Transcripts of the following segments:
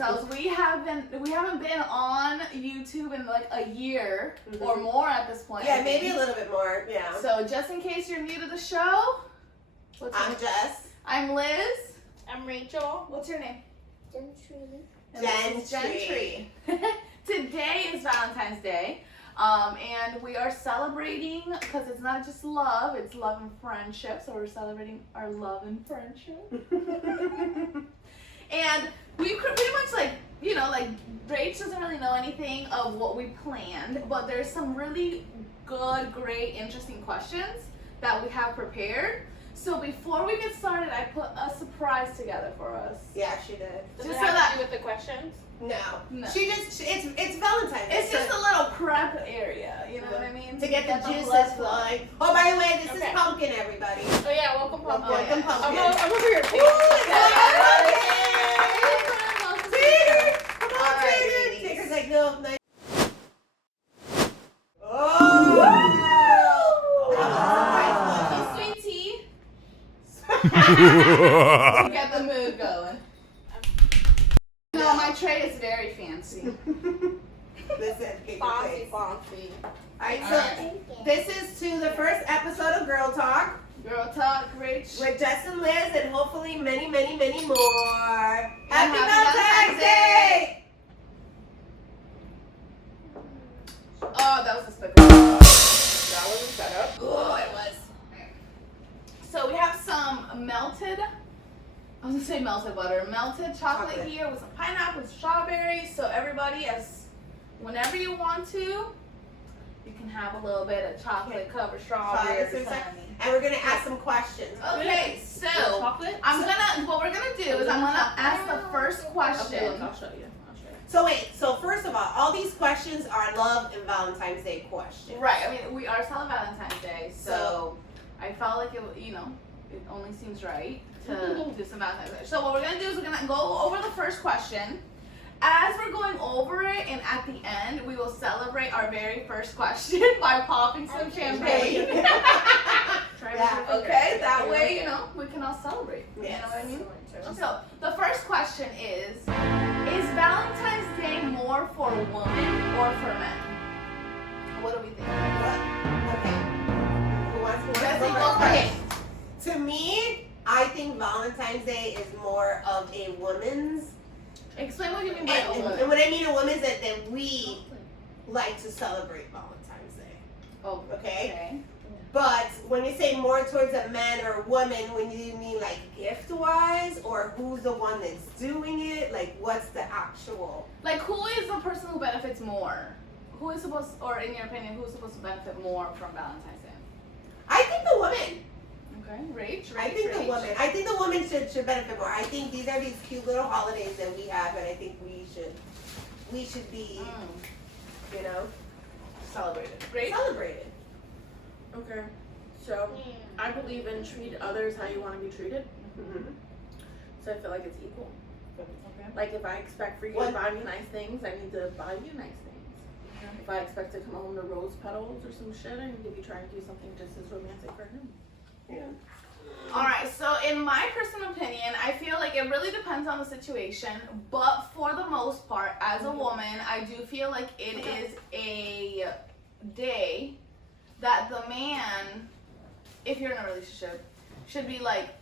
ourselves. We haven't been on YouTube in like a year or more at this point. Yeah, maybe a little bit more. Yeah. So just in case you're new to the show, I'm Jess. I'm Liz. I'm Rachel. What's your name? Gentry. Today is Valentine's Day. And we are celebrating, because it's not just love, it's love and friendship. So we're celebrating our love and friendship. And we pretty much like Rach doesn't really know anything of what we planned, but there's some really good, great, interesting questions that we have prepared. So before we get started, I put a surprise together for us. Yeah, she did. Does it have to do with the questions? No. She just, it's Valentine's. It's just a little prep area, you know what I mean? To get the juices flowing. Oh, by the way, this is pumpkin, everybody. Oh yeah, welcome pumpkin. Welcome pumpkin. I'm over here. Ooh, come on, Tater. Tater's like, no, nice. Sweet tea. Get the mood going. No, my tray is very fancy. Listen, Fancy. Alright, so this is to the first episode of Girl Talk. Girl talk, Rach. With Jess and Liz, and hopefully many, many, many more. Happy Valentine's Valentine's Day! Oh, that was a slippery. That was a setup. Oh, it was. So we have some melted, I was gonna say melted butter, melted chocolate here with some pineapple and strawberries. So everybody, whenever you want to, you can have a little bit of chocolate covered strawberries. And we're gonna ask some questions. Okay, so what we're gonna do is I'm gonna ask the first question. Okay, I'll show you. So wait, so first of all these questions are love and Valentine's Day questions. Right, I mean, we are selling Valentine's Day, so I felt like it only seems right to do some Valentine's Day. So what we're gonna do is we're gonna go over the first question. As we're going over it, and at the end, we will celebrate our very first question by popping some champagne. Okay, that way, we can all celebrate. You know what I mean? So, the first question is Valentine's Day more for women or for men? What do we think? Okay. Who wants Jesse, to go first. To me, I think Valentine's Day is more of a woman's. Explain what you mean by a woman. And what I mean a woman's that we like to celebrate Valentine's Day. Oh, okay. But when you say more towards a man or a woman, when you mean like gift-wise, or who's the one that's doing it, like what's the actual? Like who is the person who benefits more? Who is supposed, or in your opinion, who's supposed to benefit more from Valentine's Day? I think the woman. Okay, Rach. I think the woman. I think the woman should benefit more. I think these are these cute little holidays that we have, and I think we should be, celebrated. Great. Celebrated. Okay, so I believe in treat others how you want to be treated. So I feel like it's equal. Like if I expect for you to buy me nice things, I need to buy you nice things. If I expect to come home to rose petals or some shit, I need to be trying to do something just as romantic for him. Yeah. Alright, so in my personal opinion, I feel like it really depends on the situation, but for the most part, as a woman, I do feel like it is a day that the man, if you're in a relationship, should be like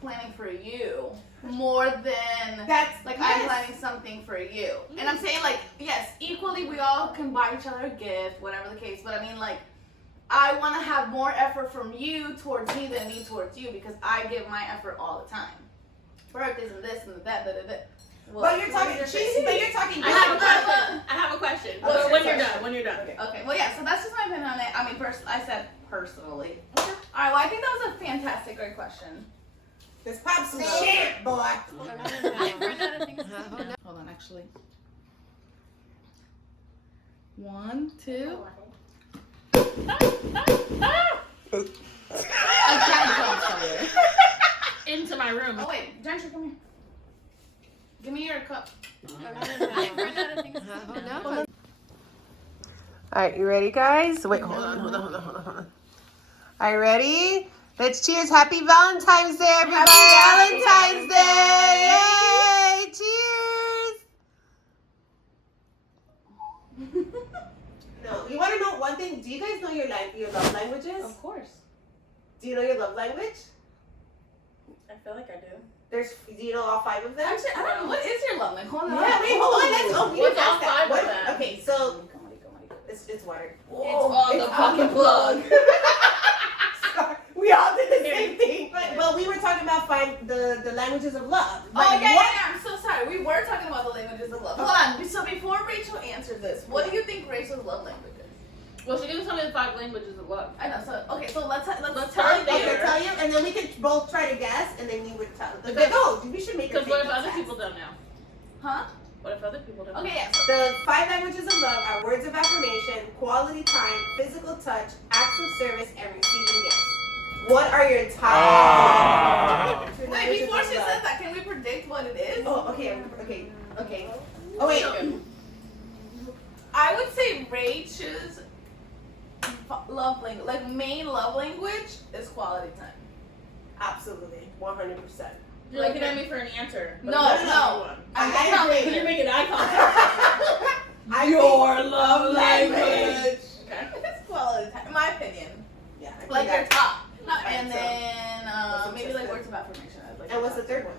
planning for you more than I'm planning something for you. And I'm saying like, yes, equally we all can buy each other a gift, whatever the case, but I mean like, I want to have more effort from you towards me than me towards you, because I give my effort all the time. Birthdays and this and that. Well, but you're talking. I have a question. Okay, When you're done. Okay. Well, yeah. So that's just my opinion on it. I mean, I said personally. Okay. All right. Well, I think that was a fantastic, great question. This pops some shit, boy. Hold on, actually. 1, 2. I can't jump somewhere. Into my room. Oh wait, Gentry, come here. Give me your cup. Alright, you ready, guys? Wait, hold on. Are you ready? Let's cheers. Happy Valentine's Day, everybody. Valentine's Day. Yay! Cheers. Do you know your love language? I feel like I do. Do you know all 5 of them? Actually, I don't know. What is your love language? Hold on. Yeah, wait, hold on. We What's didn't all ask that. 5 of them? Okay, so it's water. It's the fucking plug. Sorry. We all did the same thing. But we were talking about the languages of love. Oh, yeah. I'm so sorry. We were talking about the languages of love. Hold on. So before Rachel answers this, what do you think Rachel's love language is? Well, she didn't tell me the 5 languages of love. I know. So okay. So let's tell tell you. them. Okay, tell you, and then we could both try to guess, and then you would tell. Because- Like, oh, we should make. Because what if other people don't know? Huh? What if other people don't know? Okay. Yeah. The 5 languages of love are words of affirmation, quality time, physical touch, acts of service, and receiving gifts. What are your top? Wait. Before she says that, can we predict what it is? Oh, okay. Oh wait. I would say Rachel's love language, like main love language, is quality time. Absolutely, 100%. You're looking at me for an answer. But No. I agree. You're making eye contact. Your love language. Okay. It's quality time, in my opinion. Yeah. I think Like your that's- top. Right, And so- then maybe like just words of affirmation. I'd like And what's the third one?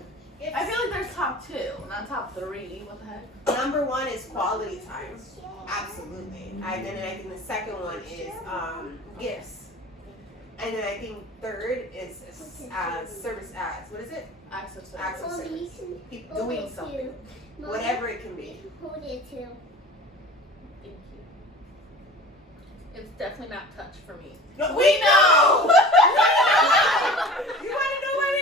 I feel like there's top 2, not top 3. What the heck? Number 1 is quality time. Absolutely. And then I think the second one is gifts. And then I think third is service ads. What is it? Acts of service. Acts of service. Keep doing something. Whatever it can be. Hold it too. Thank you. It's definitely not touch for me. No, We know! You want to know what we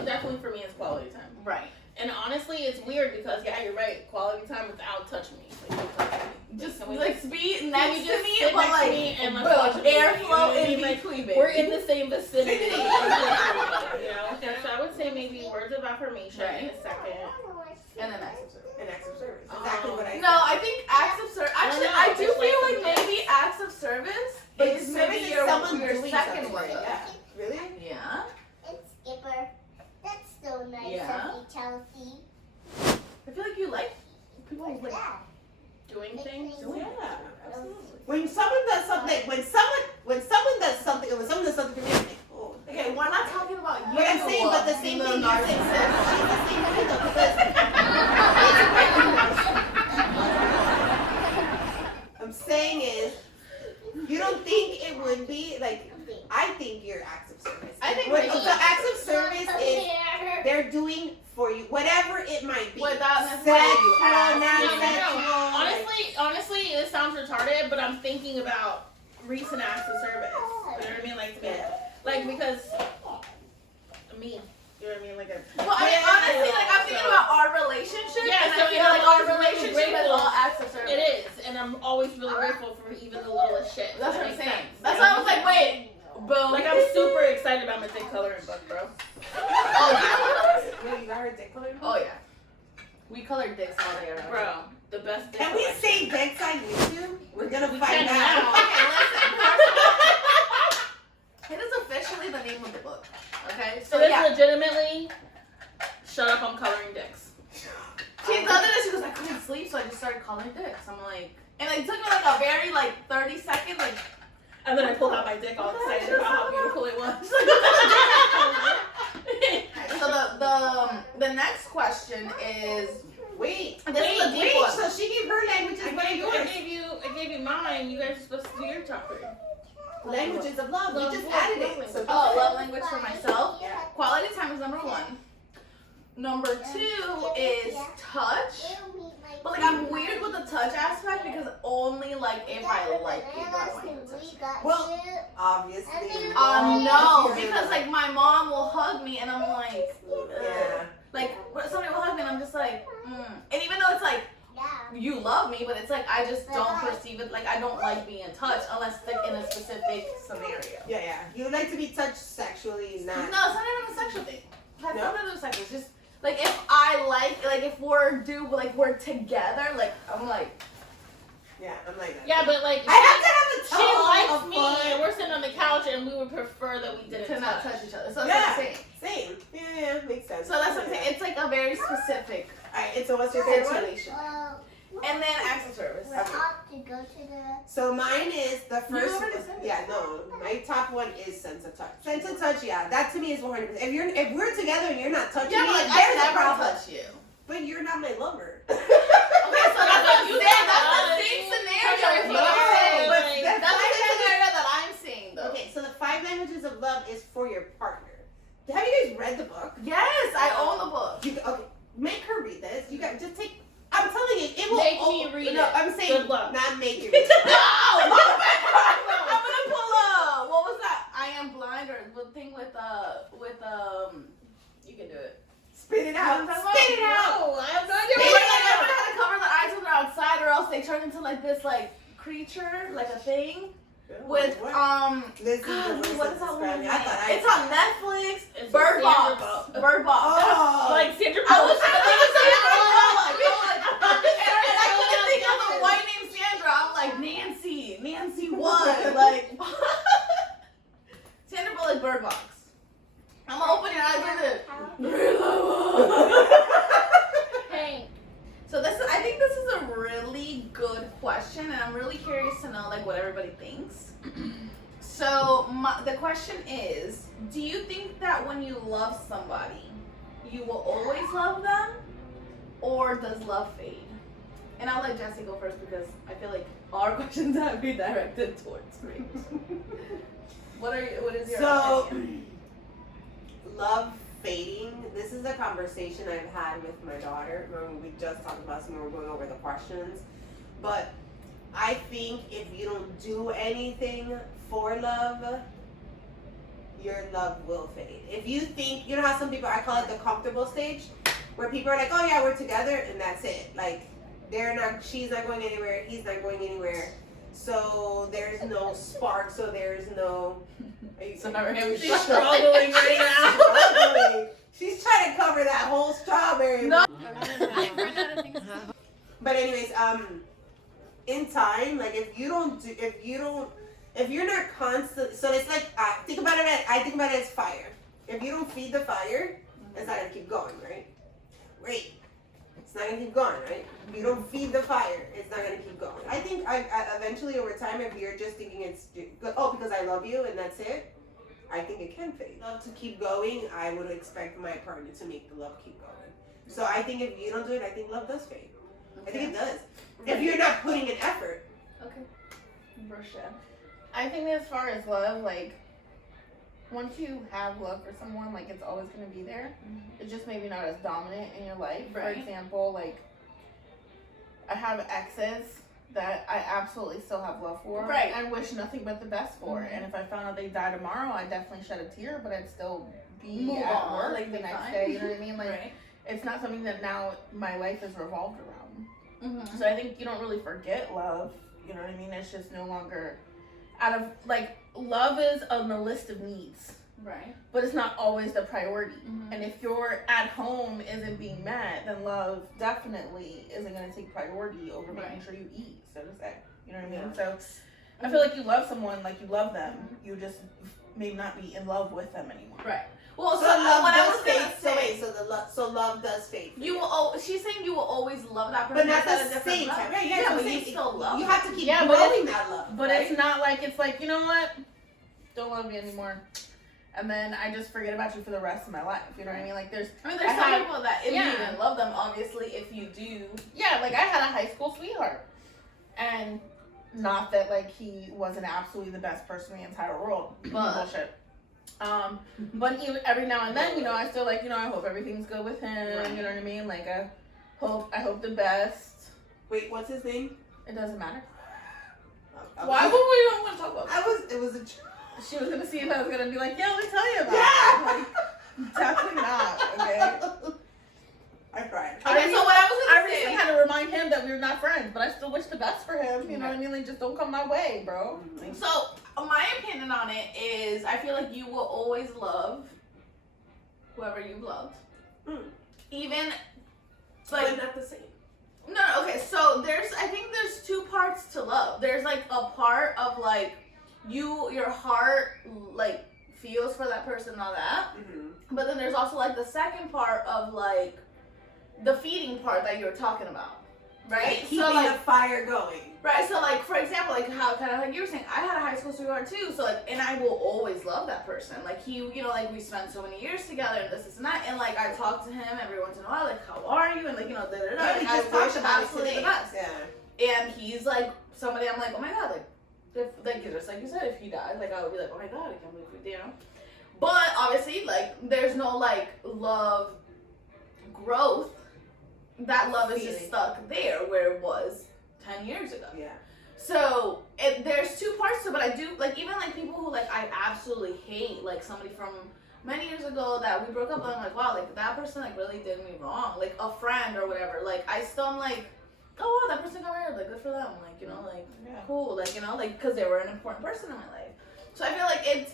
know? Definitely for me is quality time. Right. And honestly, it's weird because yeah, you're right. Quality time without touching me. Like, don't touch me. Just Can we like be can next we to just me, sit but next like to me and let's boom, watch a movie, airflow you know what I in mean? Like, between, baby. We're in the same vicinity. You know? Okay, so I would say maybe words of affirmation in a second. And then acts of service. An acts of service. Exactly what I said. No, I think acts of service. Actually, know, I do it's feel like like maybe acts of service It's is service maybe is your someone doing second something. word. Yeah. Really? Yeah. It's Skipper. That's so nice Yeah. of you, Chelsea. I feel like you like people like. Yeah. Doing things. Yeah. Absolutely. When someone does something, when someone does something for me, I'm like, oh. Okay, we're not talking about you. But I'm saying, but the same thing you're saying, she's the same way though, because I'm saying is, you don't think it would be like, I think you're acts of service. I think What- Rachel so is. acts of service is they're doing for you whatever it might be. Without necessarily you sexual, asking. non-sexual. Honestly, this sounds retarded, but I'm thining about recent acts of service. You know what I mean? Like, like because me. You know what I mean? Like a. Well, I mean, honestly, like I'm thinking about our relationship, Yeah, and so I feel I'm like our always really relationship is grateful. all acts of service. It is, and I'm always really grateful for even the littlest shit. That's That what I'm makes saying. sense. That's You why I know was what like, wait, boom. Like I'm super excited about my dick coloring book, bro. Really, you got her dick colored? Oh yeah. We colored dicks all day around. Bro, the best dick Can we collection. say dicks on YouTube? We're gonna We find can out. now. Okay, listen. It is officially the name of the book. Okay, so So this yeah. legitimately, shut up, I'm coloring dicks. She does it and she goes, I couldn't sleep, so I just started coloring dicks. I'm like, and it took me like a very 30 seconds, like. And then I pulled out my dick all excited about how beautiful it was. So the next question is. Wait, This is a deep wait. one. So she gave her languages. What are yours? I gave you mine. You guys are supposed to do your top three. Languages of love. We just added it. So Oh, love language for myself. Yeah. Quality time is number 1. Number 2 is touch. But like I'm weird with the touch aspect because only like if I like you, do I want you to touch me. Well, obviously. No, because like my mom will hug me and I'm like, Yeah. like somebody will hug me and I'm just like, and even though it's like you love me, but it's like I just don't perceive it. Like I don't like being touched unless like in a specific scenario. Yeah. You like to be touched sexually, No, not. it's not even a sexual thing. It's No? not even a sexual. It's just like if I like if we're together, like I'm like. Yeah, I'm like that. Yeah, but like I have to have a she tone likes of me, fun. and we're sitting on the couch, and we would prefer that we didn't To not touch each other. So that's Yeah. what I'm saying. Same. Yeah, makes sense. So that's what I'm saying. It's like a very specific Alright, and so what's your third one? situation. And then acts of service. We're off to go go to the. So mine is the first. already said it. Yeah, no. My top one is sense of touch. Sense of touch, yeah. That to me is 100%. If we're together and you're not touching Yeah, me, but like, I there's a never problem. touch you. But you're not my lover. Okay, so that's what you said. That's the same scenario. Is what I'm saying. but That's the same scenario that I'm seeing, though. Okay, so the 5 languages of love is for your partner. Have you guys read the book? Yes, I own the book. Okay, make her read this. You got just take. I'm telling you, it will. Make me read No, it. I'm saying Good luck. not make you read it. No! I'm gonna pull up. What was that? I am blind or the thing with You can do it. Spit it out. What am I talking Spit it out. No, I have no They idea. never had to cover the eyes when they're outside, or else they turn into like this like creature, like a thing. With Listen, God, what is that woman's I name? thought It's on Netflix. It's Bird Sandra Box. Bullock. Bird Box. Oh, Like Sandra I was Bullock. trying to think of and I couldn't think of a white named Sandra. I'm like Nancy what? Like Sandra Bullock, Bird Box. I'm gonna open your eyes with it. Hey. So I think this is a really good question, and I'm really curious to know like what everybody thinks. So the question is, do you think that when you love somebody, you will always love them, or does love fade? And I'll let Jesse go first because I feel like our questions have been directed towards me. What is your opinion? Love fading. This is a conversation I've had with my daughter. We just talked about this when we were going over the questions. But I think if you don't do anything for love, your love will fade. If you think, you know how some people, I call it the comfortable stage, where people are like, oh yeah, we're together, and that's it. Like, she's not going anywhere, he's not going anywhere. So there's no spark, so there's no. Sorry, I'm She's struggling right now. Struggling. She's trying to cover that whole strawberry. No. But anyways, in time, like if you're not constant, so it's like I think about it as fire. If you don't feed the fire, it's not gonna keep going, right? Right. It's not gonna keep going, right? If you don't feed the fire, it's not gonna keep going. I think I eventually over time, if you're just thinking it's because I love you and that's it, I think it can fade. Love to keep going, I would expect my partner to make the love keep going. So I think if you don't do it, I think love does fade. I think it does. If you're not putting in effort. Okay. Rochelle. I think as far as love, like, once you have love for someone, like, it's always going to be there. It's just maybe not as dominant in your life. Right. For example, like, I have exes that I absolutely still have love for. Right. I wish nothing but the best for. And if I found out they die tomorrow, I'd definitely shed a tear, but I'd still be Move at on, work like, the be next fine. day. You know what I mean? Like, Right. it's not something that now my life is revolved around. Mm-hmm. So I think you don't really forget love. You know what I mean? It's just no longer out of, like, love is on the list of needs, Right. but it's not always the priority. Mhm. And if your at home isn't being met, then love definitely isn't going to take priority over making Right. sure you eat, so to say. You know what I mean? Yeah. So I feel like you love someone like you love them. You just may not be in love with them anymore. Right. Well, So so love what I does was fade. gonna So say, wait, so love does fade. you will. She's saying you will always love that person, But not at a the different same level. time. Right, yeah, Yeah, so but you still love. You have to keep Yeah, but growing that love. But right? it's not like it's like, you know what? Don't love me anymore. And then I just forget about you for the rest of my life. You know what I mean? Like there's I mean, there's I some have- people that if yeah. you even love them, obviously, if you do. yeah, like I had a high school sweetheart. And not that like he wasn't absolutely the best person in the entire world. But- Bullshit. But even every now and then, you know, I still like, you know, I hope everything's good with him. Right. You know what I mean? Like I hope the best. Wait, what's his name? It doesn't matter. Why would we don't want to talk about that? It was a She was gonna see if I was gonna be like, yeah, let me tell you about Yeah. it. Like, definitely not. Okay. I cried. Okay, so what I was I gonna recently say. had to remind him that we were not friends, but I still wish the best for him. You know what I mean? Like, just don't come my way, bro. Like, So my opinion on it is, I feel like you will always love whoever you've loved, even like. But not the same. No, okay, so I think there's two parts to love. There's like a part of like your heart like feels for that person and all that. But then there's also like the second part of like the feeding part that you were talking about. right? Keeping So like the fire going. right, so like for example, like how kind of like you were saying, I had a high school sweetheart too. So like, and I will always love that person. Like he, you know, like we spent so many years together and this and that, and like I talk to him every once in a while, like how are you, and like you know, da da da. Yeah, we And I just talked wish about it absolutely today. the best. Yeah. And he's like somebody I'm like, oh my god, like if like just like you said, if he died, like I would be like, oh my god, I can't believe we, you know. But obviously, like there's no like love growth. That love is just stuck there where it was 10 years ago. Yeah. So there's two parts to it, but I do like even like people who like I absolutely hate, like somebody from many years ago that we broke up. And I'm like, wow, like that person like really did me wrong, like a friend or whatever. Like I still am like, oh wow, that person got married, like good for them, like you know, like cool, like you know, like because they were an important person in my life. So I feel like it's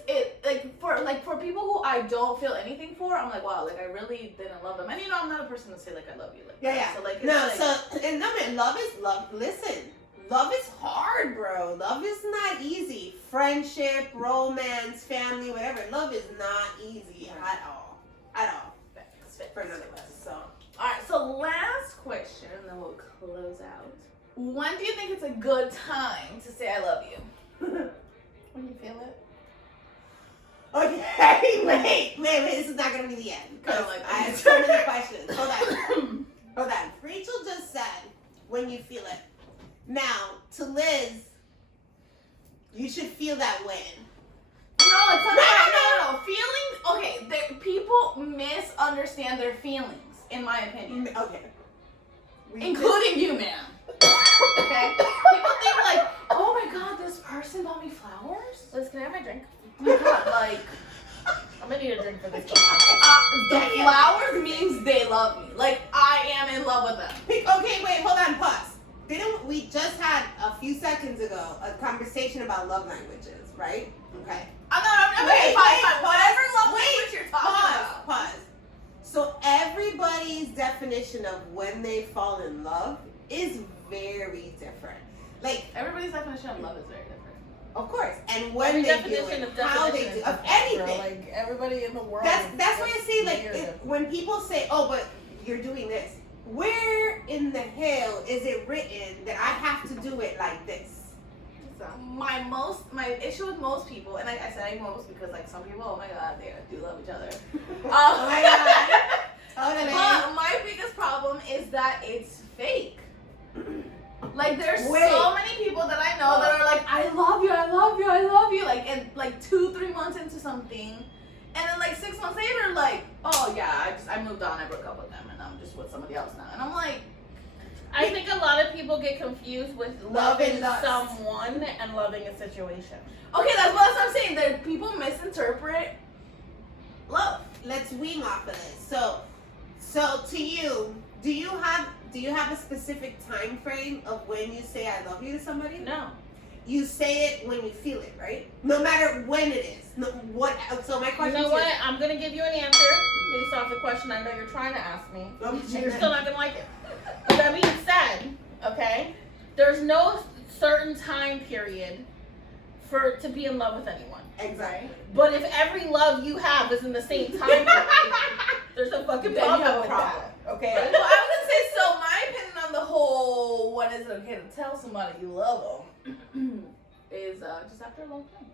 for people who I don't feel anything for, I'm like wow, like I really didn't love them, and you know I'm not a person to say like I love you, like Yeah. So like it's No, like, so and I mean, love is love. Listen, love is hard, bro. Love is not easy. Friendship, romance, family, whatever. Love is not easy at all. At all. For none of us. So. All right, so last question, and then we'll close out. When do you think it's a good time to say I love you? When you feel it? Okay, wait. This is not gonna be the end. Because I have so many questions. Hold on. Rachel just said when you feel it. Now, to Liz, you should feel that when. No, it's not. No. Feelings. Okay, people misunderstand their feelings, in my opinion, Okay. including you, ma'am. Okay. People think like, oh my god, this person bought me flowers. Liz, can I have my drink? Oh my god, like. I'm gonna need a drink for this. The flowers means they love me. Like I am in love with them. Okay, wait, hold on, pause. We just had a few seconds ago a conversation about love languages, right? Okay. I'm Wait, fine. pause, Whatever love wait, language you're talking about. Pause. So everybody's definition of when they fall in love is very different. Like Everybody's definition of love is very different. of course, and when Every they do definition it, of how they definition do is of different, anything. bro. Like everybody in the world. That's why I say like weird. when people say, "Oh, but you're doing this," where in the hell is it written that I have to do it like this? My issue with most people, and I say most because like some people, oh my god, they do love each other. Oh my god. Totally. But my biggest problem is that it's fake. Like there's Wait. so many people that I know that are like, I love you, like and like 2-3 months into something, and then like 6 months later, like, oh yeah, I moved on, I broke up with them, and I'm just with somebody else now, and I'm like. I think a lot of people get confused with Love and loving lust. someone and loving a situation. Okay, that's what I'm saying. There, people misinterpret love. Let's wing off of this. So to you, do you have a specific time frame of when you say I love you to somebody? No. You say it when you feel it, right? No matter when it is. No, what? So my question You know is, what? I'm gonna give you an answer based off the question I know you're trying to ask me. And you're still not gonna like it. But that being said, okay, there's no certain time period to be in love with anyone. Exactly. But if every love you have is in the same time period, there's a fucking Then you problem have a with problem. that. Okay. Well, I was gonna say, so my opinion on the whole, when is it okay to tell somebody you love them, is just after a long time.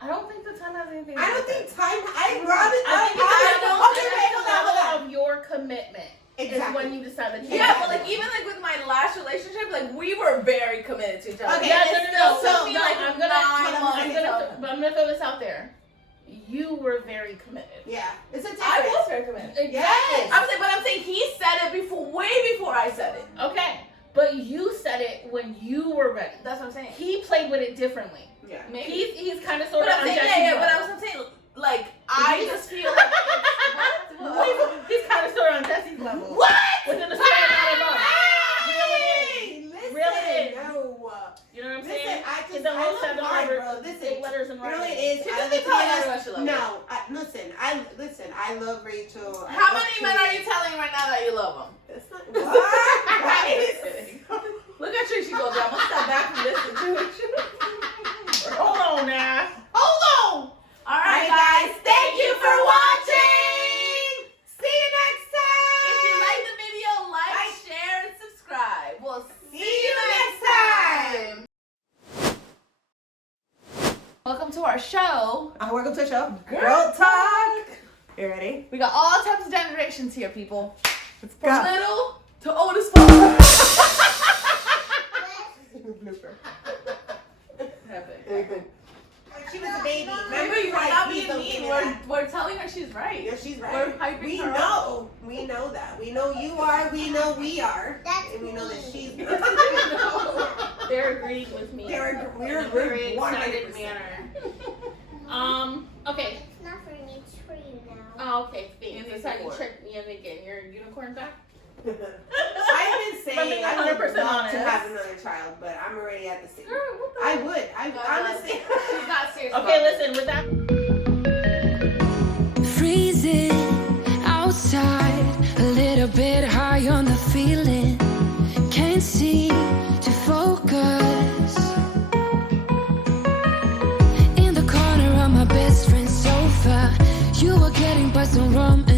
I don't think the time has anything to do I don't with think it. time. I think it's the level of your commitment. Is when you decide that you Yeah, love but like them. even like with my last relationship, like we were very committed to each other. Okay. Yeah, And it no. still took me No, like I'm gonna, 9 months. but I'm gonna throw this out there. You were very committed. Yeah, it's a difference. I was very committed. Yes. I'm saying he said it way before I said it. Okay, but you said it when you were ready. That's what I'm saying. He played with it differently. Yeah. Maybe. He's kind of sort But of I'm saying, I'm saying, like, I just feel like it's, what? He's kind of sort of on Jesse's level. What? Within a certain amount of months. Hey, listen, Really? No. You know what I'm Listen, saying? I It's just the I whole love 7 hard, letters, bro. Listen, 8 letters in you know writing. what it is? She I doesn't love tell you everyone guys. she loves Listen. I love Rachel. I How love many men are you telling right now that you love them? It's not what? Just kidding. Look at Tracy go down. I'm gonna step back from this situation. Hold on now. Hold on. All All right, right, guys. guys. Thank you for watching. See you next time. If you like the video, like, share, and subscribe. our show. Welcome to the show. Girl Talk. You ready? We got all types of generations here, people. Let's From go. little to old as fuck. She was a baby. Remember, We're you not being mean. We're telling her she's right. Yeah, she's right. We're hyping We her know. We know that. We know you are. We know we are. That's And we know that me. she's They're agreeing with me. We're in a very excited 100%. manner. Okay. It's not for me, it's for you now. Oh, okay. Thanks. That's how you Unicorn. tricked me into getting your unicorn back. I've been saying I would 100% love honest. to have another child, but I'm already at the stage. I would. I God, honestly. She's not serious. Okay, about listen. With that. Freezing outside, a little bit high on the feeling. Can't seem to focus. In the corner of my best friend's sofa, you were getting buzzed on rum and